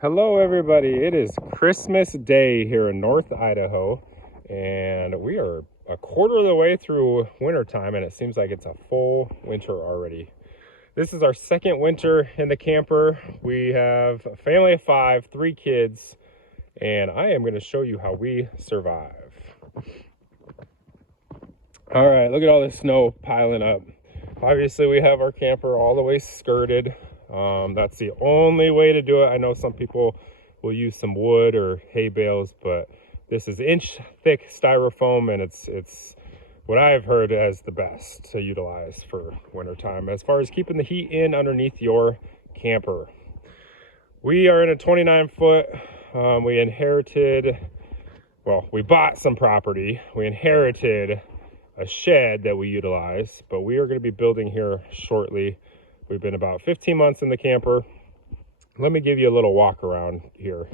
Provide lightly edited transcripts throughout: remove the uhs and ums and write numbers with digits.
Hello everybody, it is Christmas Day here in North Idaho and we are a quarter of the way through wintertime and it seems like it's a full winter already. This is our second winter in the camper. We have a family of 5, 3 kids, and I am going to show you how we survive. Alright, look at all this snow piling up. Obviously we have our camper all the way skirted. That's the only way to do it. I know some people will use some wood or hay bales, but this is inch thick styrofoam and it's what I've heard as the best to utilize for wintertime as far as keeping the heat in underneath your camper. We are in a 29-foot. We bought some property. We inherited a shed that we utilize, but we are going to be building here shortly. We've been about 15 months in the camper. Let me give you a little walk around here.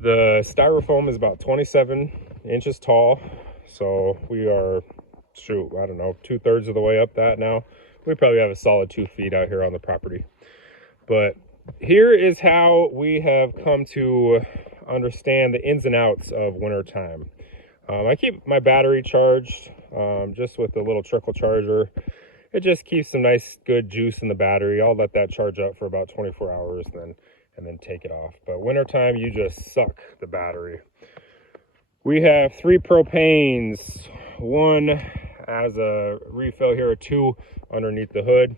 The styrofoam is about 27 inches tall. So we are, I don't know, 2/3 of the way up that now. We probably have a solid 2 feet out here on the property. But here is how we have come to understand the ins and outs of wintertime. I keep my battery charged just with a little trickle charger. It just keeps some nice good juice in the battery. I'll let that charge up for about 24 hours and then take it off. But wintertime, you just suck the battery. We have 3 propanes, 1 as a refill here, 2 underneath the hood.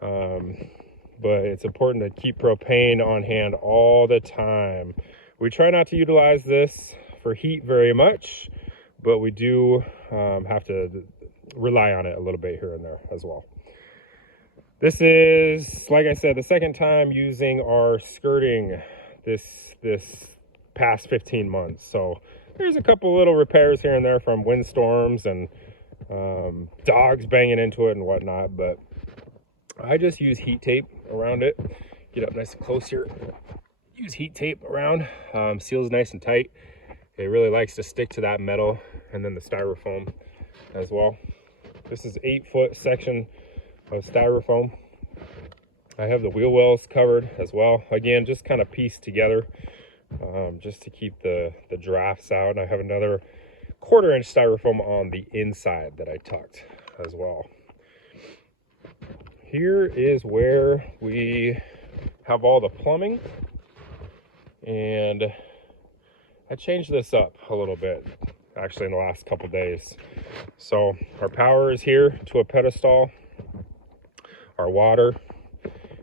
But it's important to keep propane on hand all the time. We try not to utilize this for heat very much, but we do have to rely on it a little bit here and there as well. This is, like I said, the second time using our skirting this past 15 months. So there's a couple little repairs here and there from windstorms and dogs banging into it and whatnot, but I just use heat tape around it. Get up nice and close here. Use heat tape around, seals nice and tight. It really likes to stick to that metal and then the styrofoam as well. This is 8-foot section of styrofoam. I have the wheel wells covered as well. Again, just kind of pieced together just to keep the drafts out. I have another 1/4 inch styrofoam on the inside that I tucked as well. Here is where we have all the plumbing, and I changed this up a little bit actually in the last couple days. So our power is here to a pedestal. Our water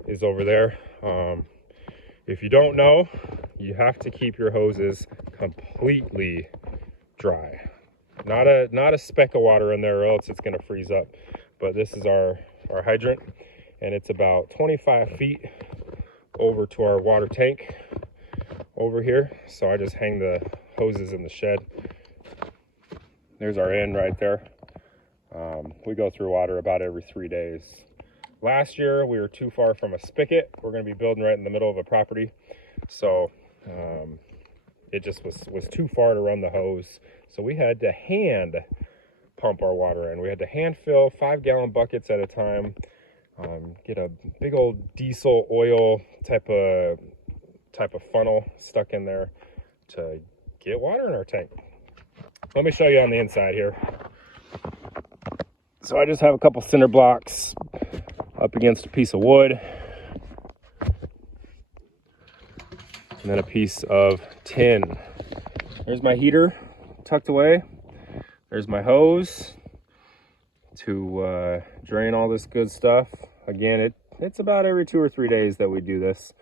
is over there. If you don't know, you have to keep your hoses completely dry. Not a speck of water in there or else it's going to freeze up. But this is our hydrant, and it's about 25 feet over to our water tank over here. So I just hang the hoses in the shed. There's our end right there. We go through water about every 3 days. Last year we were too far from a spigot. We're going to be building right in the middle of a property, so it just was too far to run the hose. So we had to hand pump our water in. We had to hand fill 5-gallon buckets at a time. Get a big old diesel oil type of funnel stuck in there to get water in our tank. Let me show you on the inside here. So I just have a couple cinder blocks up against a piece of wood, and then a piece of tin. There's my heater tucked away. There's my hose to drain all this good stuff. Again, it's about every 2 or 3 days that we do this.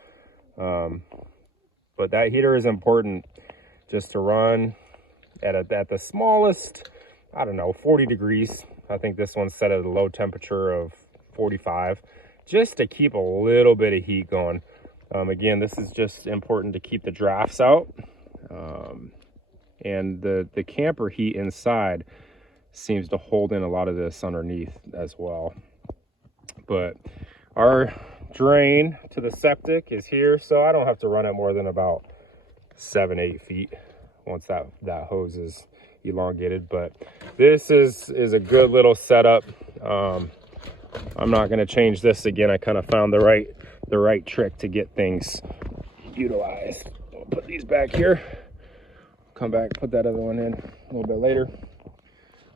But that heater is important just to run at the smallest, I don't know, 40 degrees. I think this one's set at a low temperature of 45, just to keep a little bit of heat going. Again, this is just important to keep the drafts out. And the camper heat inside seems to hold in a lot of this underneath as well. But our drain to the septic is here, so I don't have to run it more than about 7-8 feet once that hose is elongated. But this is a good little setup. I'm not going to change this again. I kind of found the right the right trick to get things utilized. I'll put these back here, come back, put that other one in a little bit later.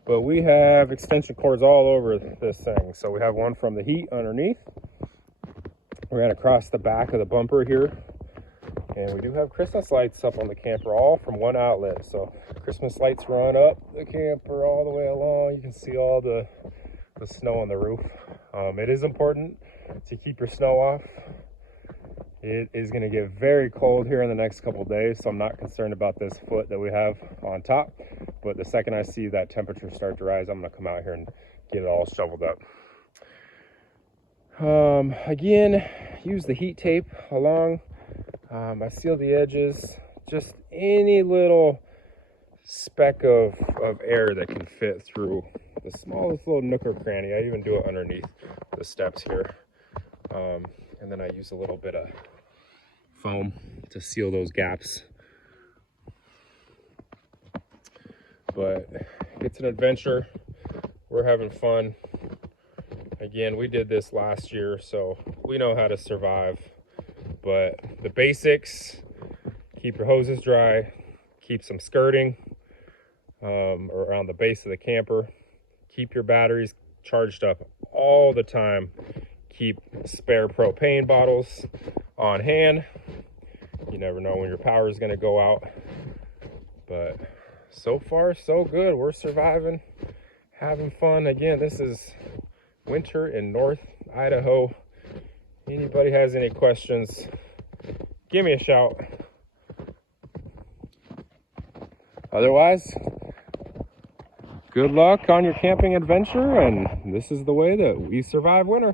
But we have extension cords all over this thing. So we have one from the heat underneath. We ran across the back of the bumper here. And we do have Christmas lights up on the camper, all from one outlet. So Christmas lights run up the camper all the way along. You can see all the snow on the roof. It is important to keep your snow off. It is going to get very cold here in the next couple of days, so I'm not concerned about this foot that we have on top. But the second I see that temperature start to rise, I'm going to come out here and get it all shoveled up. Again, use the heat tape along. I seal the edges. Just any little speck of air that can fit through the smallest little nook or cranny. I even do it underneath the steps here. And then I use a little bit of foam to seal those gaps. But it's an adventure. We're having fun. Again, we did this last year, so we know how to survive. But the basics: keep your hoses dry, keep some skirting around the base of the camper, keep your batteries charged up all the time, keep spare propane bottles on hand. You never know when your power is going to go out. But so far, so good. We're surviving, having fun. Again, this is winter in North Idaho. Anybody has any questions, give me a shout. Otherwise, good luck on your camping adventure, and this is the way that we survive winter.